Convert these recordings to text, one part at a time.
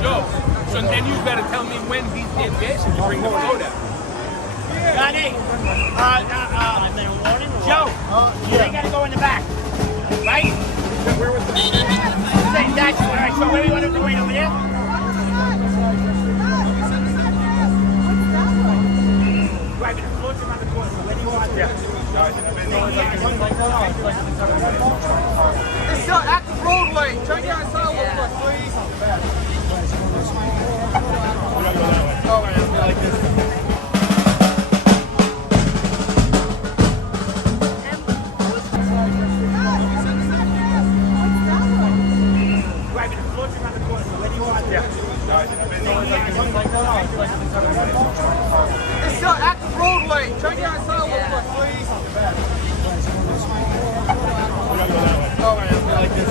Joe, so then you better tell me when he did this and bring the photo. Johnny, Joe, they gotta go in the back, right? Where was the That's all right. So where do you want to go in over there? Right, but the floor's around the corner. So where do you want? Yeah. It's still at the roadway. Turn your side a little bit, please. Oh, I like this. Right, but the floor's around the corner. So where do you want? Yeah. It's still at the roadway. Turn your side a little bit, please. Oh, I like this.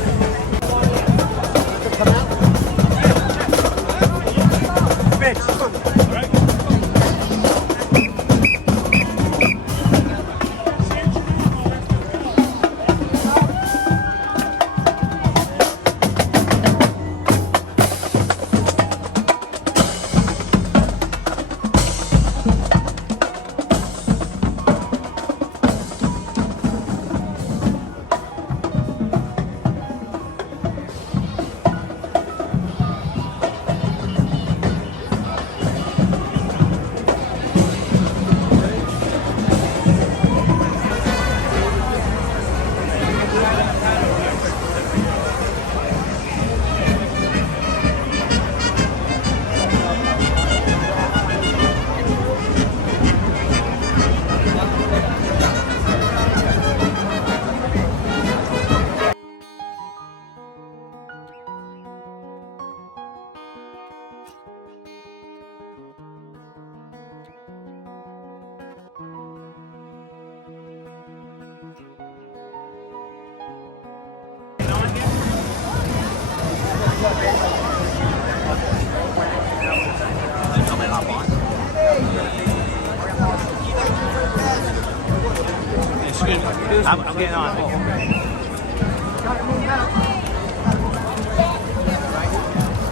I'm getting on.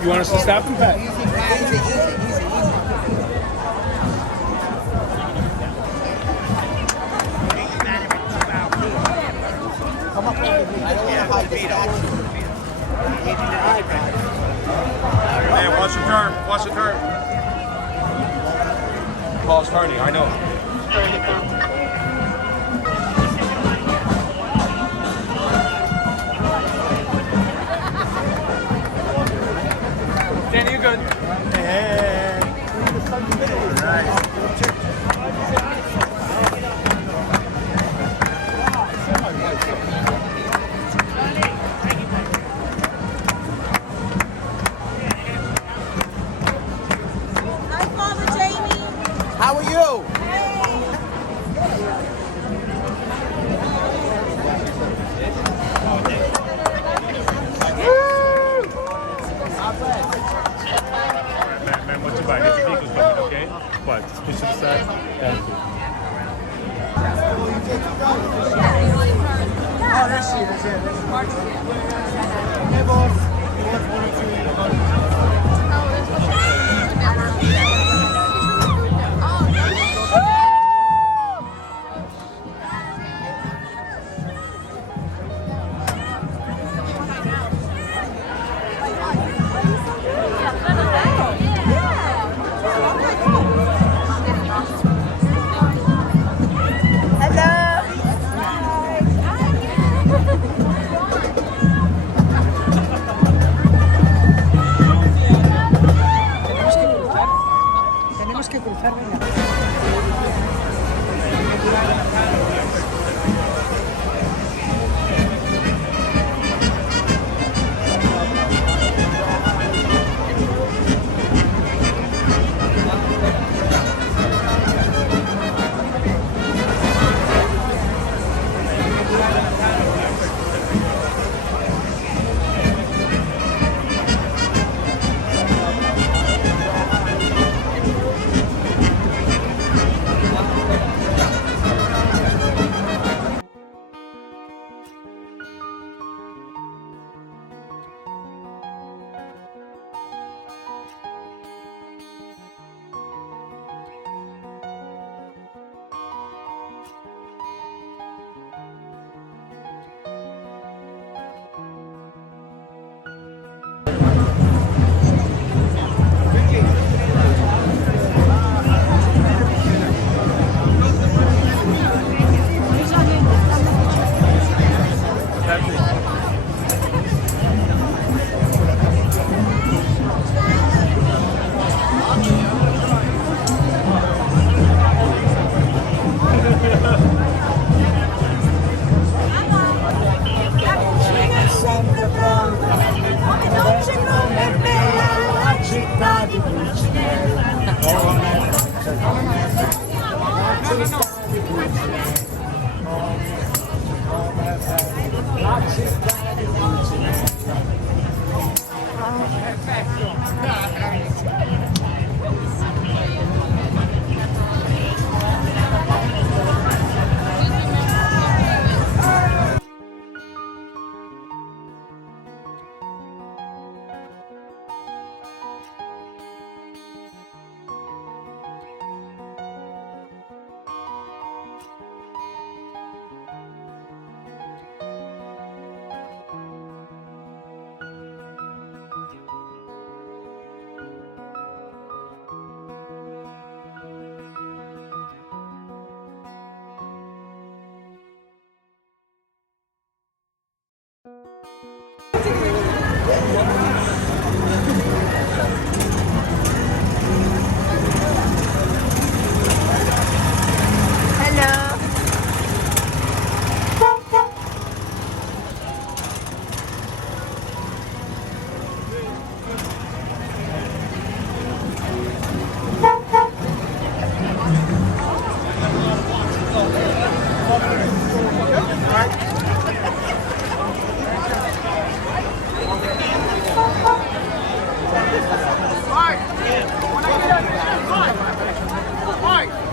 You want us to stop him, Pat? Man, watch your turn. Watch your turn. Paul's turning, I know. Danny, you're good. Hey. Nice. Hi, Father Jamie. How are you? Man, what's your bike? His vehicle's coming, okay? But just push it aside. Thank you. Oh, there she is. Hey, boss.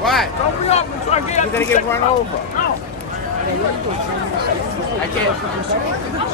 What? Don't be up and try to get You're gonna get run over. No. I can't.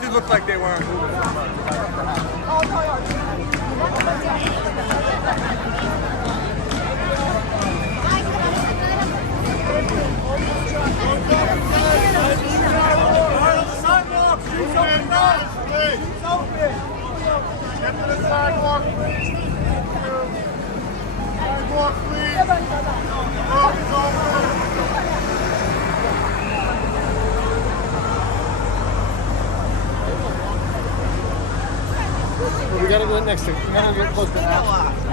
It did look like they weren't moving. Get to the sidewalk, please. Sidewalk, please. Road is open. We gotta go next to. We gotta get close to that.